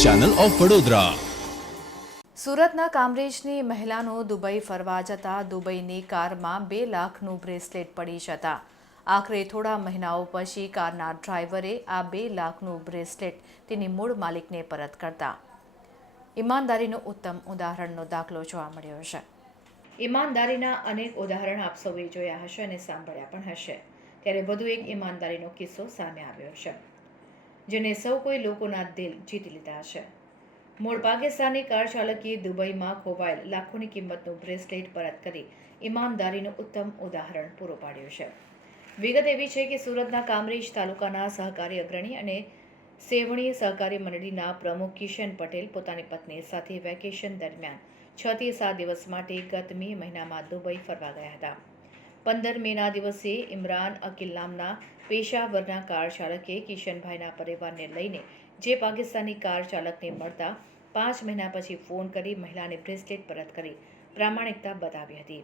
Channel of Vadodara. સુરતના કામરેજની મહિલાનો Dubai ફરવા જતા દુબઈની કારમાં બે લાખનું બ્રેસલેટ પડી જતા. આખરે થોડા મહિનાઓ પછી કારના ડ્રાઈવરે આ બે લાખનું બ્રેસલેટ તેની મૂળ માલિકને પરત કરતા. ઈમાનદારીનું ઉત્તમ ઉદાહરણનો દાખલો જોવા મળ્યો છે. ઈમાનદારીના અનેક ઉદાહરણ આપ સૌએ જોયા હશે અને સાંભળ્યા પણ હશે. ત્યારે વધુ એક ઈમાનદારીનો કિસ્સો સામે આવ્યો છે. જેને સૌ કોઈ લોકોના દિલ જીતી લીધા છે મૂળ પાકિસ્તાની કાર ચાલકે દુબઈમાં ખોવાયેલ લાખોની કિંમતનું બ્રેસલેટ પરત કરી ઈમાનદારીનું ઉત્તમ ઉદાહરણ પૂરું પાડ્યું છે. વિગત એવી છે કે સુરતના કામરેજ તાલુકાના સહકારી અગ્રણી અને સેવણી સહકારી મંડળીના પ્રમુખ કિશન પટેલ પોતાની પત્ની સાથે વેકેશન દરમિયાન છ થી સાત દિવસ માટે ગત મે મહિનામાં દુબઈ ફરવા ગયા હતા. પંદર મેના દિવસે ઇમરાન અકિલ નામના પેશાવરના કાર ચાલકે કિશનભાઈના પરિવારને લઈને જે પાકિસ્તાની કાર ચાલકને મળતા પાંચ મહિના પછી ફોન કરી મહિલાને બ્રેસલેટ પરત કરી પ્રામાણિકતા બતાવી હતી.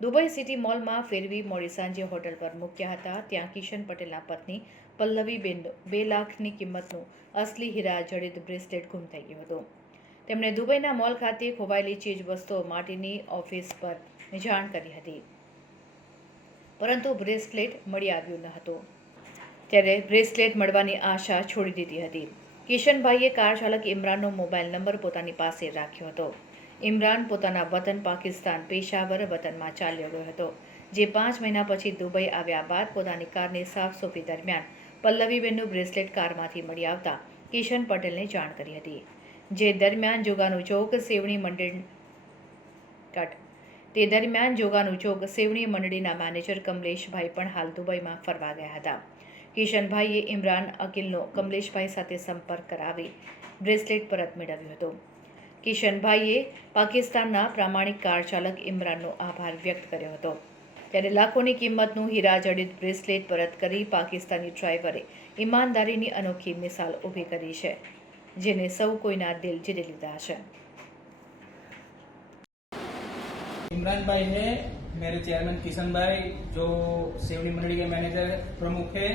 દુબઈ સિટી મોલમાં ફેરવી મોડી સાંજે હોટલ પર મૂક્યા હતા. ત્યાં કિશન પટેલના પત્ની પલ્લવીબેન બે લાખની કિંમતનું અસલી હીરા જડિત બ્રેસલેટ ગુમ થઈ ગયું હતું. તેમણે દુબઈના મોલ ખાતે ખોવાયેલી ચીજ વસ્તુઓ માટેની ઓફિસ પર જાણ કરી હતી. પરંતુ બ્રેસલેટ મળી આવ્યું ન હતું. ત્યારે બ્રેસલેટ મળવાની આશા છોડી દીધી હતી. કિશનભાઈએ કાર ચાલક ઇમરાનનો મોબાઈલ નંબર પોતાની પાસે રાખ્યો હતો. ઇમરાન પોતાના વતન પાકિસ્તાન પેશાવર વતનમાં ચાલ્યો ગયો હતો, જે પાંચ મહિના પછી દુબઈ આવ્યા બાદ પોતાની કારની સાફસૂફી દરમિયાન પલ્લવીબેનનું બ્રેસલેટ કારમાંથી મળી આવતા કિશન પટેલને જાણ કરી હતી, જે દરમિયાન જોગાનું ચોક સેવણી મંડળ કટ તે દરમિયાન જોગાનું જોગ સેવણી મંડળીના મેનેજર કમલેશભાઈ પણ હાલ દુબઈમાં ફરવા ગયા હતા. કિશનભાઈએ ઇમરાન અકિલનો કમલેશભાઈ સાથે સંપર્ક કરાવી બ્રેસલેટ પરત મેળવ્યો હતો. કિશનભાઈએ પાકિસ્તાનના પ્રામાણિક કાર ચાલક ઇમરાનનો આભાર વ્યક્ત કર્યો હતો. ત્યારે લાખોની કિંમતનું હીરા જડિત બ્રેસલેટ પરત કરી પાકિસ્તાની ડ્રાઈવરે ઈમાનદારીની અનોખી મિસાલ ઊભી કરી છે, જેને સૌ કોઈના દિલ જીતી લીધા છે. इमरान भाई है मेरे चेयरमैन किशन भाई जो सेवनी मंडली के मैनेजर प्रमुख है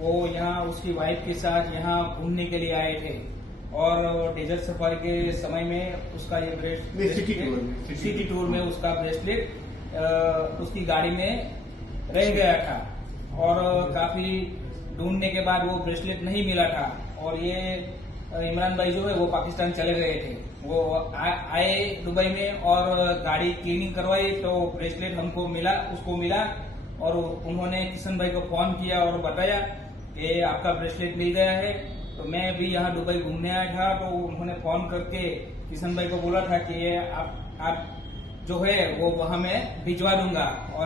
वो यहाँ उसकी वाइफ के साथ यहाँ घूमने के लिए आए थे। और डेजर्ट सफारी के समय में उसका ये ब्रेस नहीं, सिटी टूर में, सिटी सिटी टूर में उसका ब्रेसलेट उसकी गाड़ी में रह गया था। और काफ़ी ढूँढने के बाद वो ब्रेसलेट नहीं मिला था। और ये इमरान भाई जो है, वो पाकिस्तान चले गए थे। वो आए दुबई में और गाड़ी क्लीनिंग करवाई तो ब्रेसलेट हमको मिला, उसको मिला और उन्होंने किशन भाई को फ़ोन किया और बताया कि आपका ब्रेसलेट मिल गया है। तो मैं भी यहाँ दुबई घूमने आया था तो उन्होंने फ़ोन करके किशन भाई को बोला था कि आप आप जो है, वो वहाँ मैं भिजवा दूँगा। और